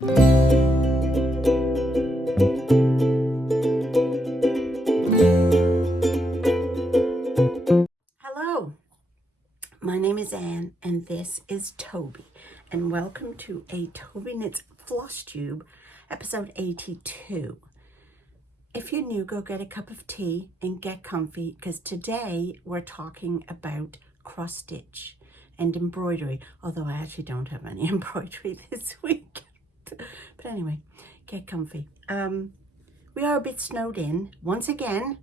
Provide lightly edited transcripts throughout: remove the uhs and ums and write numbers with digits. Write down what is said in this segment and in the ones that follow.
Hello, my name is Anne and this is Toby, and welcome to a Tobyknits Flosstube, episode 82. If you're new, go get a cup of tea and get comfy, because today we're talking about cross stitch and embroidery, although I actually don't have any embroidery this week. But anyway, get comfy. We are a bit snowed in once again.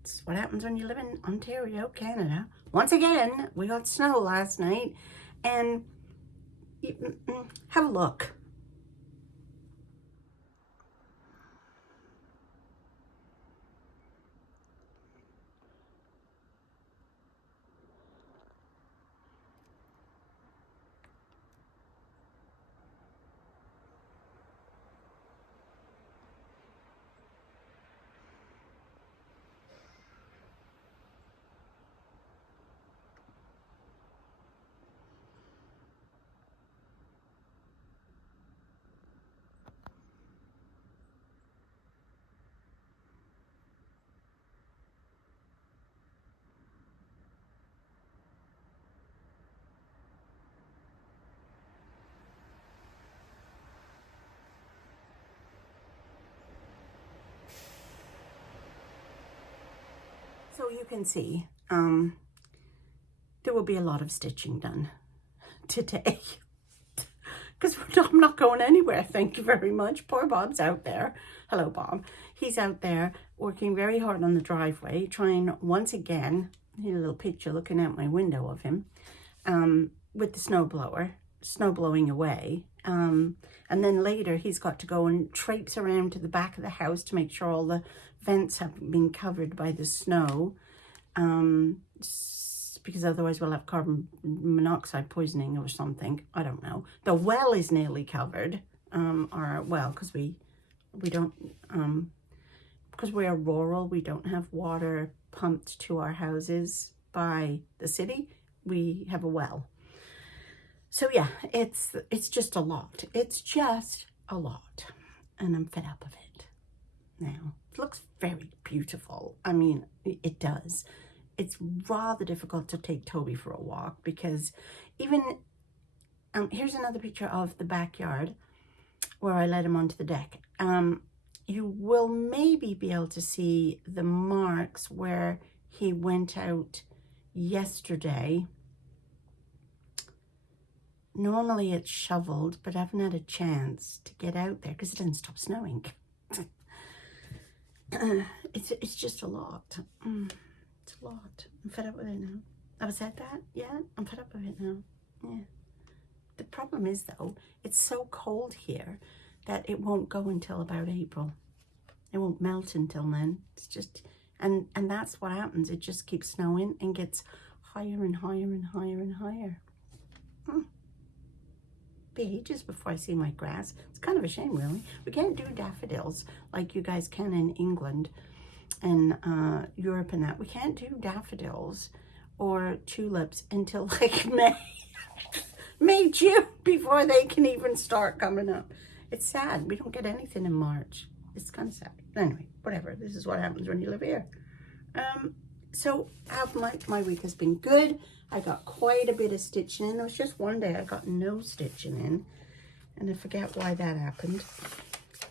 It's what happens when you live in Ontario, Canada. Once again, we got snow last night, and have a look. So you can see, there will be a lot of stitching done today because I'm not going anywhere. Thank you very much. Poor Bob's out there. Hello, Bob. He's out there working very hard on the driveway, trying once again. Here's a little picture looking out my window of him with the snowblower, snow blowing away. And then later he's got to go and traipse around to the back of the house to make sure all the vents have been covered by the snow, because otherwise we'll have carbon monoxide poisoning or something. I don't know. The well is nearly covered, because we don't, because we're rural, we don't have water pumped to our houses by the city. We have a well. So yeah, it's just a lot. It's just a lot, and I'm fed up of it now. It looks very beautiful. I mean, it does. It's rather difficult to take Toby for a walk because even, here's another picture of the backyard where I let him onto the deck. You will maybe be able to see the marks where he went out yesterday. Normally it's shoveled, but I haven't had a chance to get out there because it didn't stop snowing. It's just a lot. It's a lot. I'm fed up with it now. I've said that? Yeah, I'm fed up with it now. Yeah. The problem is, though, it's so cold here that it won't go until about April. It won't melt until then. It's just, and that's what happens. It just keeps snowing and gets higher and higher and higher and higher. Be ages before I see my grass. It's kind of a shame, really. We can't do daffodils like you guys can in England and Europe and that. We can't do daffodils or tulips until like May, June, before they can even start coming up. It's sad. We don't get anything in March. It's kind of sad. Anyway, whatever. This is what happens when you live here. So my week has been good. I got quite a bit of stitching in. There was just one day I got no stitching in, and I forget why that happened.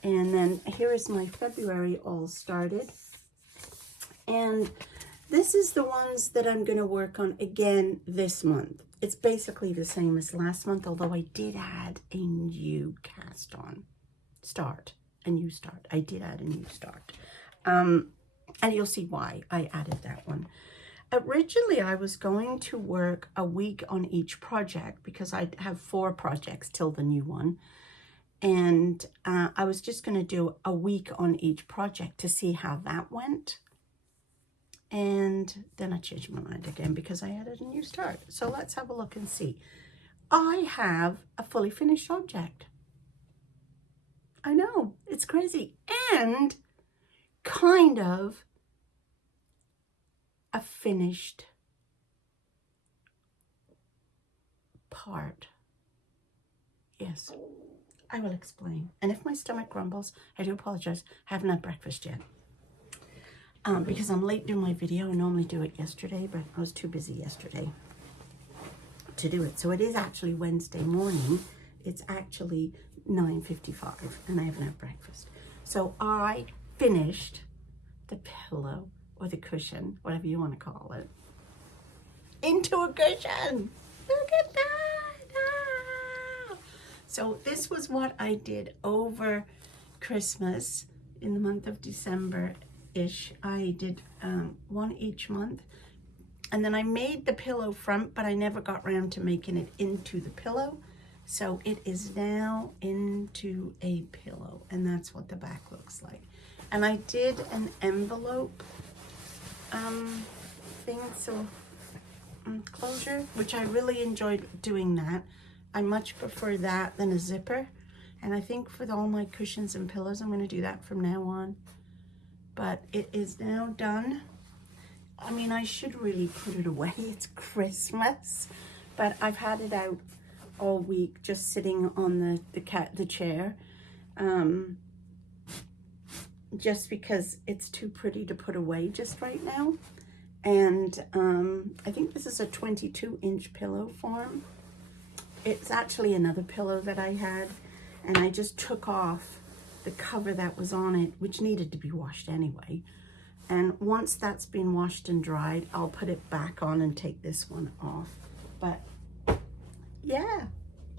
And then here is my February all started. And this is the ones that I'm going to work on again this month. It's basically the same as last month, although I did add a new cast on. A new start. I did add a new start. And you'll see why I added that one. Originally, I was going to work a week on each project because I have 4 projects till the new one. And I was just going to do a week on each project to see how that went. And then I changed my mind again because I added a new start. So let's have a look and see. I have a fully finished object. I know, it's crazy. And kind of a finished part. Yes, I will explain. And if my stomach grumbles, I do apologize. I haven't had breakfast yet. Because I'm late doing my video. I normally do it yesterday, but I was too busy yesterday to do it. So it is actually Wednesday morning. It's actually 9:55 and I haven't had breakfast. So I finished the pillow or the cushion, whatever you want to call it, into a cushion. Look at that. Ah. So this was what I did over Christmas in the month of December-ish. I did one each month. And then I made the pillow front, but I never got around to making it into the pillow. So it is now into a pillow, and that's what the back looks like. And I did an envelope thing, so closure, which I really enjoyed doing that. I much prefer that than a zipper. And I think for all my cushions and pillows, I'm going to do that from now on. But it is now done. I mean, I should really put it away. It's Christmas, but I've had it out all week, just sitting on the chair, just because it's too pretty to put away just right now. And I think this is a 22-inch pillow form. It's actually another pillow that I had, and I just took off the cover that was on it, which needed to be washed anyway. And once that's been washed and dried, I'll put it back on and take this one off. But yeah,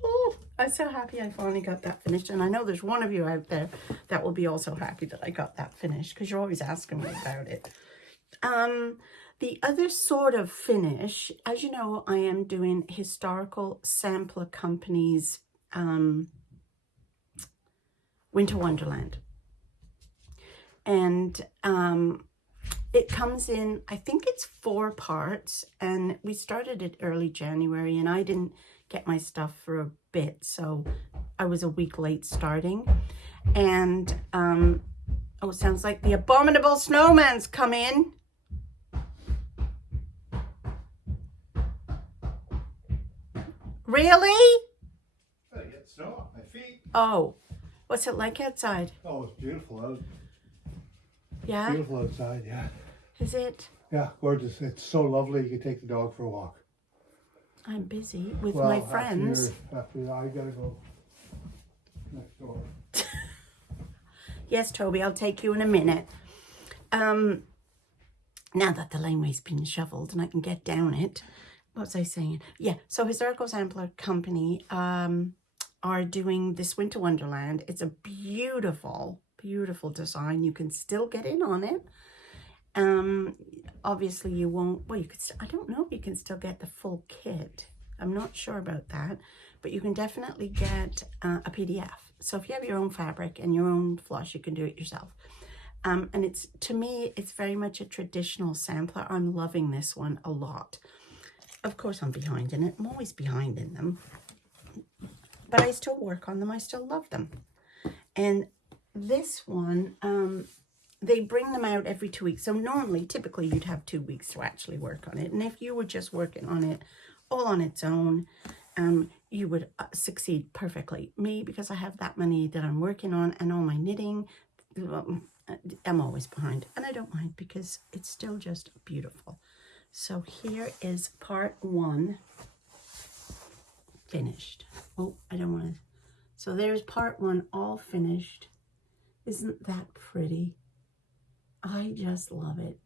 oh, I'm so happy I finally got that finished. And I know there's one of you out there that will be also happy that I got that finished, because you're always asking me about it. The other sort of finish, as you know, I am doing Historical Sampler Company's Winter Wonderland. And it comes in, I think it's 4 parts, and we started it early January, and I didn't get my stuff for a bit, so I was a week late starting. And oh, it sounds like the abominable snowman's come in. Really? I get snow on my feet. Oh, what's it like outside? Oh, it's beautiful out. Yeah? Beautiful outside, yeah. Is it? Yeah, gorgeous. It's so lovely. You can take the dog for a walk. I'm busy with my friends. After I gotta go next door. Yes, Toby, I'll take you in a minute. Now that the laneway's been shoveled and I can get down it, what was I saying? Yeah, so Historical Sampler Company are doing this Winter Wonderland. It's a beautiful, beautiful design. You can still get in on it. Obviously you won't, well, you could, I don't know if you can still get the full kit. I'm not sure about that, but you can definitely get a PDF. So if you have your own fabric and your own floss, you can do it yourself. And it's, to me, it's very much a traditional sampler. I'm loving this one a lot. Of course, I'm behind in it. I'm always behind in them. But I still work on them. I still love them. And this one, they bring them out every 2 weeks. So normally, typically, you'd have 2 weeks to actually work on it. And if you were just working on it all on its own, you would succeed perfectly. Me, because I have that many that I'm working on and all my knitting, I'm always behind. And I don't mind, because it's still just beautiful. So here is part 1 finished. Oh, I don't want to. So there's part 1 all finished. Isn't that pretty? I just love it.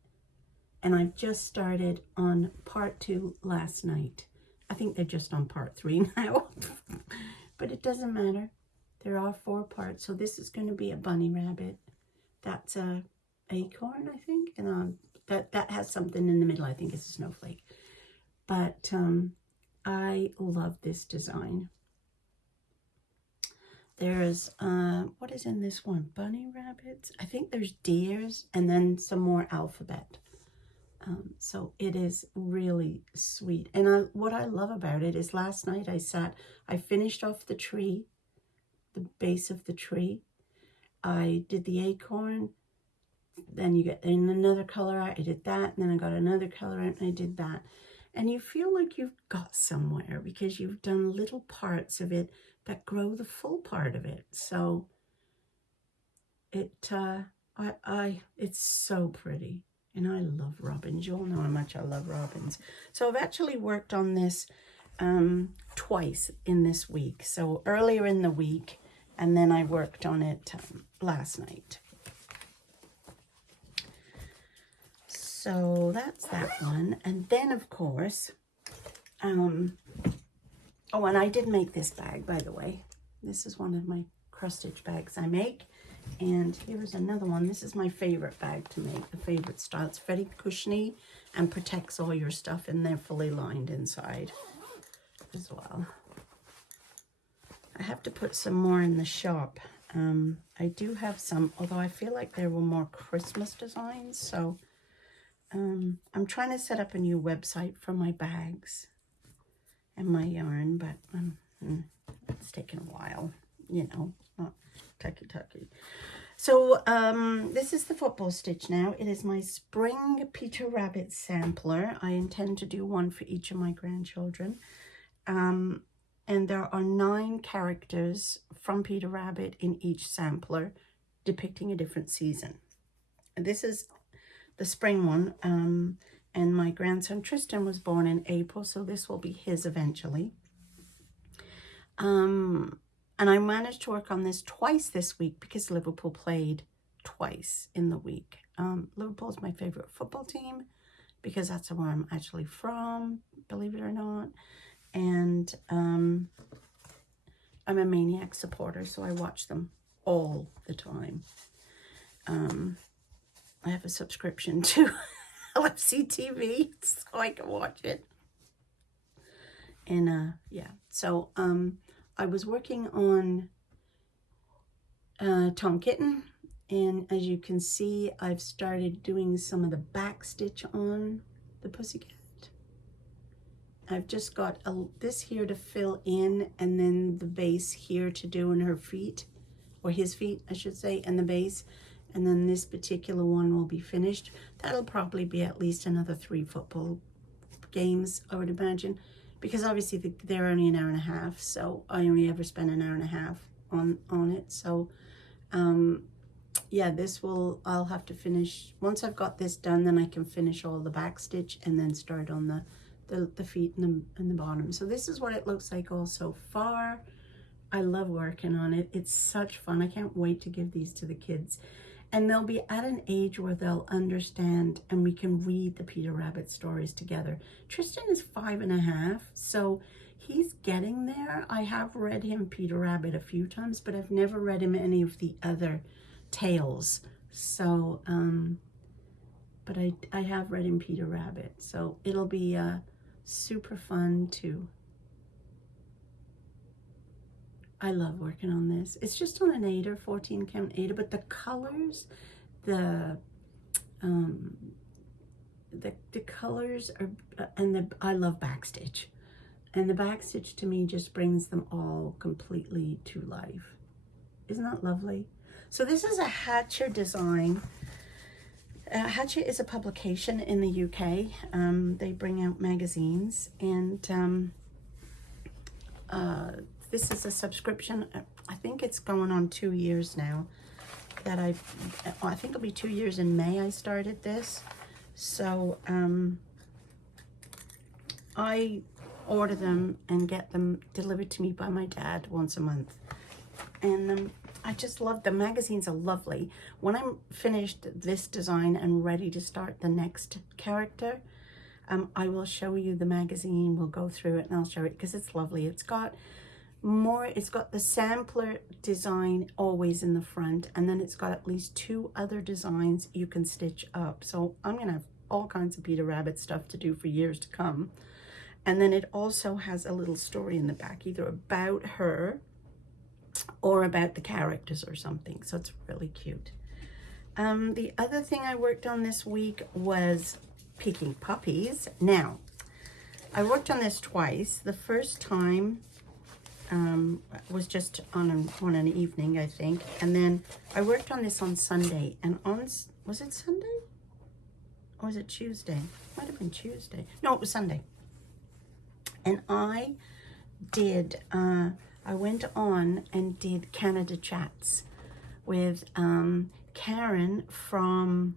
And I've just started on part 2 last night. I think they're just on part 3 now. But it doesn't matter. There are 4 parts. So this is going to be a bunny rabbit. That's a acorn, I think. And that has something in the middle. I think it's a snowflake. But I love this design. There's, what is in this one? Bunny rabbits? I think there's deers and then some more alphabet. So it is really sweet. And what I love about it is last night I finished off the tree, the base of the tree. I did the acorn. Then you get in another color out. I did that. And then I got another color out and I did that. And you feel like you've got somewhere because you've done little parts of it that grow the full part of it. So it's so pretty. And I love robins. You all know how much I love robins. So I've actually worked on this twice in this week. So earlier in the week, and then I worked on it last night. So that's that one. And then, of course, oh, and I did make this bag, by the way. This is one of my cross-stitch bags I make. And here's another one. This is my favorite bag to make, the favorite style. It's very cushiony and protects all your stuff, and they're fully lined inside as well. I have to put some more in the shop. I do have some, although I feel like there were more Christmas designs. So I'm trying to set up a new website for my bags and my yarn, but it's taken a while, you know, not tucky. So this is the football stitch now. It is my spring Peter Rabbit sampler. I intend to do one for each of my grandchildren. And there are 9 characters from Peter Rabbit in each sampler depicting a different season. And this is the spring one. And my grandson Tristan was born in April, so this will be his eventually. And I managed to work on this twice this week because Liverpool played twice in the week. Liverpool's my favorite football team because that's where I'm actually from, believe it or not. And I'm a Maniac supporter, so I watch them all the time. I have a subscription to LFC TV, so I can watch it. And yeah, so I was working on Tom Kitten, and as you can see, I've started doing some of the back stitch on the pussycat. I've just got this here to fill in, and then the base here to do in her feet, or his feet, I should say, and the base. And then this particular one will be finished. That'll probably be at least another 3 football games, I would imagine, because obviously they're only an hour and a half, so I only ever spend an hour and a half on it. So yeah, I'll have to finish. Once I've got this done, then I can finish all the back stitch and then start on the feet and the bottom. So this is what it looks like all so far. I love working on it. It's such fun. I can't wait to give these to the kids. And they'll be at an age where they'll understand and we can read the Peter Rabbit stories together. Tristan is 5.5, so he's getting there. I have read him Peter Rabbit a few times, but I've never read him any of the other tales. So, but I have read him Peter Rabbit. So it'll be super fun too. I love working on this. It's just on an 8-er, 14 count 8-er, but the colors, the colors are, I love backstitch, and the backstitch to me just brings them all completely to life. Isn't that lovely? So this is a Hachette design. Hachette is a publication in the UK. They bring out magazines, and this is a subscription. I think it's going on 2 years now that I think it'll be 2 years in May I started this. So I order them and get them delivered to me by my dad once a month. And I just love the magazines are lovely. When I'm finished this design and ready to start the next character, I will show you the magazine. We'll go through it and I'll show it because it's lovely. It's got the sampler design always in the front, and then it's got at least 2 other designs you can stitch up. So I'm gonna have all kinds of Peter Rabbit stuff to do for years to come. And then it also has a little story in the back, either about her or about the characters or something. So it's really cute. The other thing I worked on this week was picking puppies. Now, I worked on this twice. The first time was just on an evening, I think, and then I worked on this on Sunday. And was it Sunday or was it Tuesday? Might have been Tuesday. No, it was Sunday. And I did I went on and did Canada Chats with Karen from,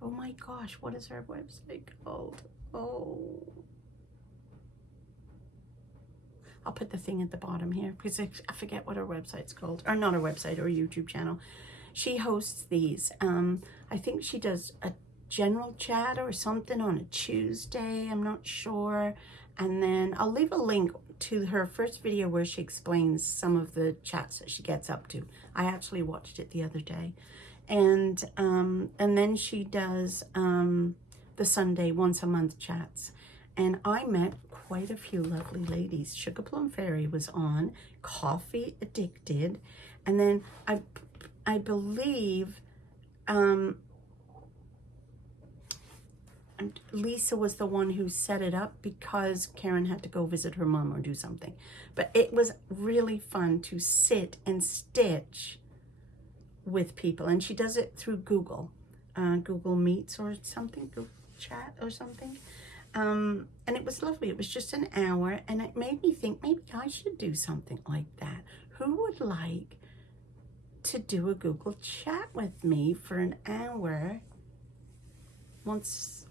oh my gosh, what is her website called? Oh, I'll put the thing at the bottom here because I forget what her website's called, or not her website, or YouTube channel. She hosts these. I think she does a general chat or something on a Tuesday, I'm not sure. And then I'll leave a link to her first video where she explains some of the chats that she gets up to. I actually watched it the other day. And then she does the Sunday once a month chats. And I met quite a few lovely ladies. Sugar Plum Fairy was on, Coffee Addicted, and then I believe Lisa was the one who set it up because Karen had to go visit her mom or do something. But it was really fun to sit and stitch with people, and she does it through Google Meets or something, Google Chat or something. And it was lovely. It was just an hour, and it made me think maybe I should do something like that. Who would like to do a Google Chat with me for an hour once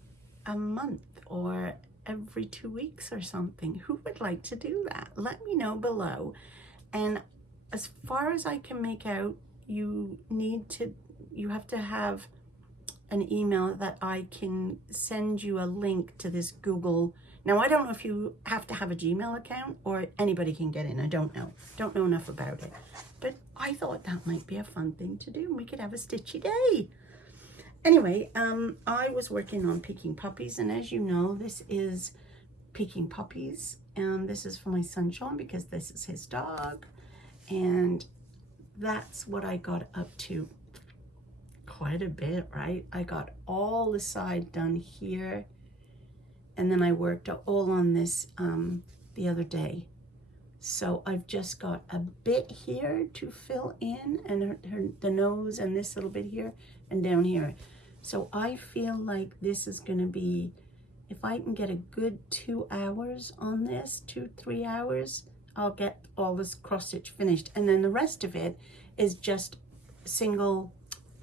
a month or every 2 weeks or something? Who would like to do that? Let me know below. And as far as I can make out, you have to have an email that I can send you a link to this Google. Now, I don't know if you have to have a Gmail account or anybody can get in. I don't know enough about it, but I thought that might be a fun thing to do. We could have a stitchy day. Anyway, I was working on Picking Puppies, and as you know, this is Picking Puppies, and this is for my son Sean because this is his dog, and that's what I got up to. Quite a bit, right? I got all the side done here, and then I worked all on this the other day. So I've just got a bit here to fill in, and the nose, and this little bit here and down here. So I feel like this is going to be, if I can get a good 2 hours on this, 2-3 hours, I'll get all this cross stitch finished, and then the rest of it is just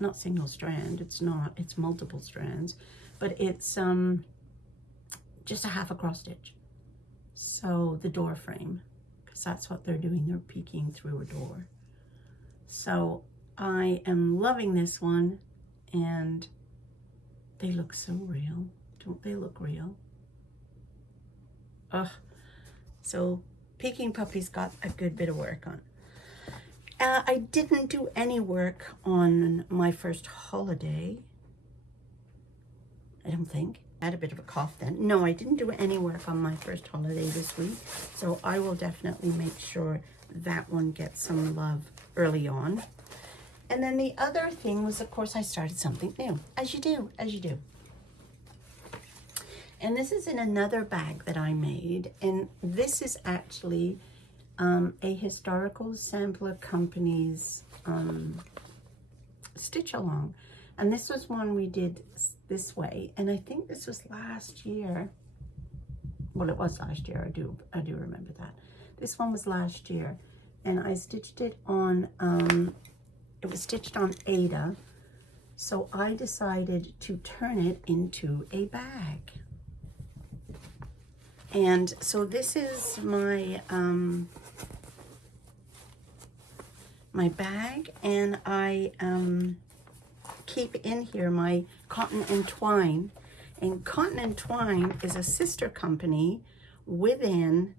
not single strand, it's multiple strands, but it's just a half a cross stitch. So the door frame, because that's what they're doing, they're peeking through a door. So I am loving this one, and they look so real. Don't they look real? Ugh. So Picking Puppies got a good bit of work on. I didn't do any work on my first holiday. I don't think. I had a bit of a cough then. No, I didn't do any work on my first holiday this week. So I will definitely make sure that one gets some love early on. And then the other thing was, of course, I started something new. As you do. And this is in another bag that I made. And this is actually a Historical Sampler Company's stitch along, and this was one we did this way, and I think this was last year. Well, it was last year. I do remember that. This one was last year, and I stitched it on it was stitched on Ada, so I decided to turn it into a bag. And so this is my my bag, and I keep in here my Cotton and Twine. And Cotton and Twine is a sister company within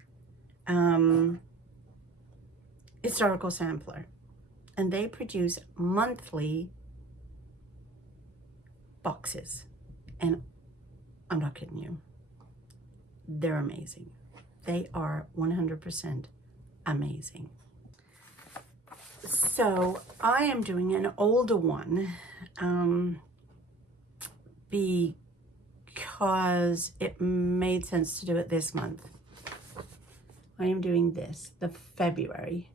Historical Sampler, and they produce monthly boxes, and I'm not kidding you, they're amazing. They are 100% amazing. So I am doing an older one because it made sense to do it this month. I am doing this, the February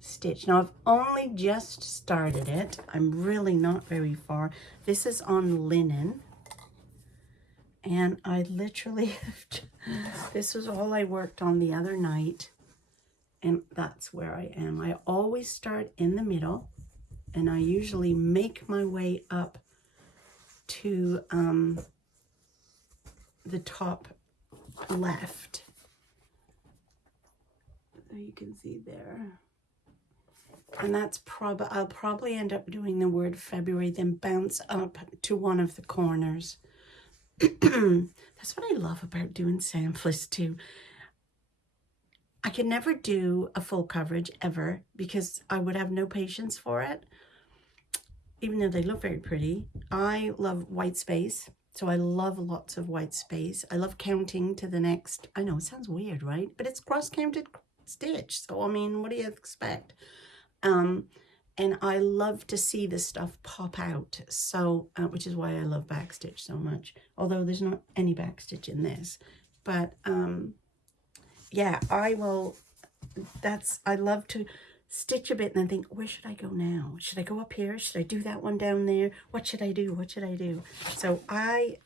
stitch. Now I've only just started it. I'm really not very far. This is on linen. And I literally, this was all I worked on the other night. And that's where I am. I always start in the middle, and I usually make my way up to the top left. There you can see there. And that's I'll probably end up doing the word February, then bounce up to one of the corners. That's what I love about doing samplers too. I can never do a full coverage ever because I would have no patience for it, even though they look very pretty. I love white space, so I love lots of white space. I love counting to the next, I know it sounds weird, right? But it's cross-counted stitch, so I mean, what do you expect? And I love to see this stuff pop out, so which is why I love backstitch so much, although there's not any backstitch in this. But yeah, I love to stitch a bit and then think, where should I go now? Should I go up here? Should I do that one down there? What should I do? What should I do? So I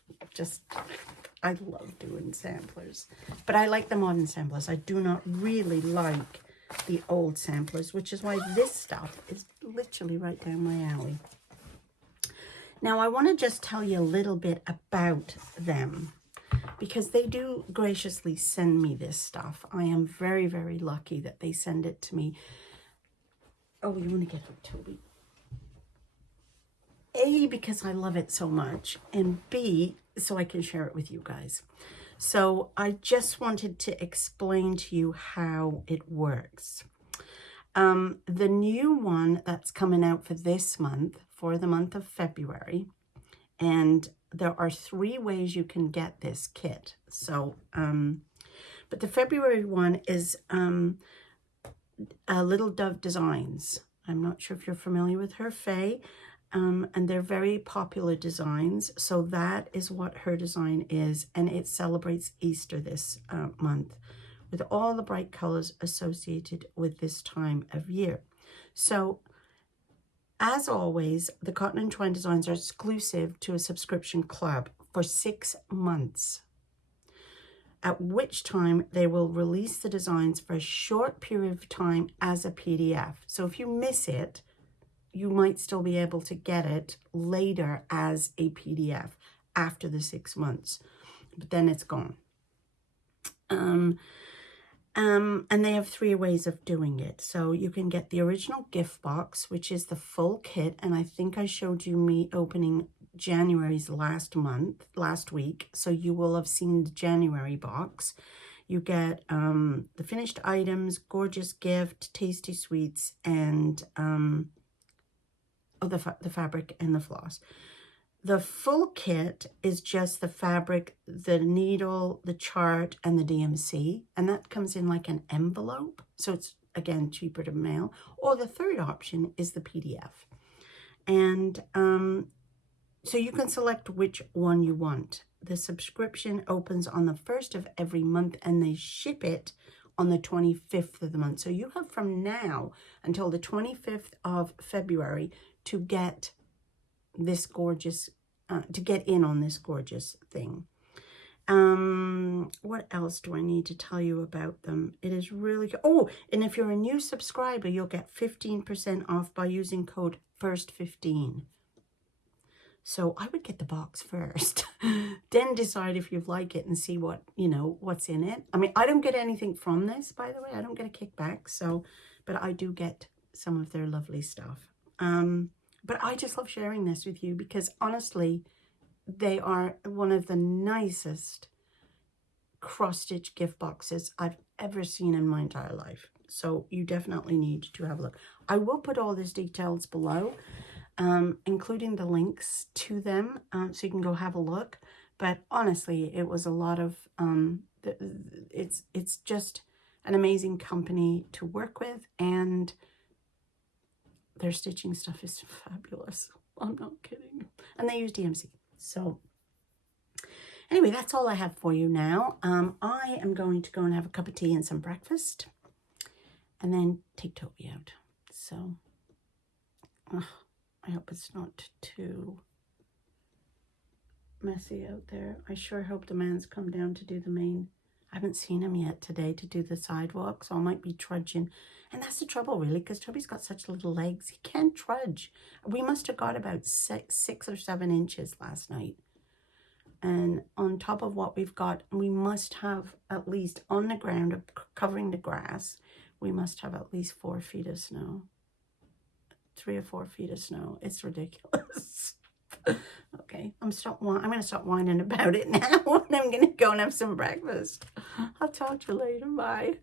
love doing samplers, but I like the modern samplers. I do not really like the old samplers, which is why this stuff is literally right down my alley. Now I want to just tell you a little bit about them, because they do graciously send me this stuff. I am very, very lucky that they send it to me. Oh, you want to get up, Toby? A, because I love it so much, and B, so I can share it with you guys. So I just wanted to explain to you how it works. The new one that's coming out for this month, for the month of February, and there are 3 ways you can get this kit. So, but the February one is Little Dove Designs. I'm not sure if you're familiar with her, Faye, and they're very popular designs. So that is what her design is, and it celebrates Easter this month with all the bright colors associated with this time of year. So, as always, the Cotton and Twine designs are exclusive to a subscription club for 6 months, at which time they will release the designs for a short period of time as a PDF. So if you miss it, you might still be able to get it later as a PDF after the 6 months, but then it's gone. And they have 3 ways of doing it. So you can get the original gift box, which is the full kit. And I think I showed you me opening January's last week. So you will have seen the January box. You get the finished items, gorgeous gift, tasty sweets, and the fabric and the floss. The full kit is just the fabric, the needle, the chart, and the DMC. And that comes in like an envelope. So it's, again, cheaper to mail. Or the third option is the PDF. And so you can select which one you want. The subscription opens on the 1st of every month, and they ship it on the 25th of the month. So you have from now until the 25th of February to get this gorgeous, to get in on this gorgeous thing. What else do I need to tell you about them? It is really good. Oh, and if you're a new subscriber, you'll get 15% off by using code FIRST15. So I would get the box first, then decide if you like it and see what, what's in it. I mean, I don't get anything from this, by the way. I don't get a kickback. So, but I do get some of their lovely stuff. But I just love sharing this with you because honestly, they are one of the nicest cross-stitch gift boxes I've ever seen in my entire life. So you definitely need to have a look. I will put all these details below, including the links to them, so you can go have a look. But honestly, it was a lot of, it's just an amazing company to work with, and their stitching stuff is fabulous. I'm not kidding. And they use DMC. So anyway, that's all I have for you now. I am going to go and have a cup of tea and some breakfast, and then take Toby out. So I hope it's not too messy out there. I sure hope the man's come down to do the main. I haven't seen him yet today to do the sidewalk, so I might be trudging. And that's the trouble, really, because Toby's got such little legs. He can't trudge. We must have got about 6 or 7 inches last night. And on top of what we've got, we must have at least on the ground, covering the grass, we must have at least 4 feet of snow. 3 or 4 feet of snow. It's ridiculous. Okay, I'm going to stop whining about it now, and I'm going to go and have some breakfast. I'll talk to you later. Bye.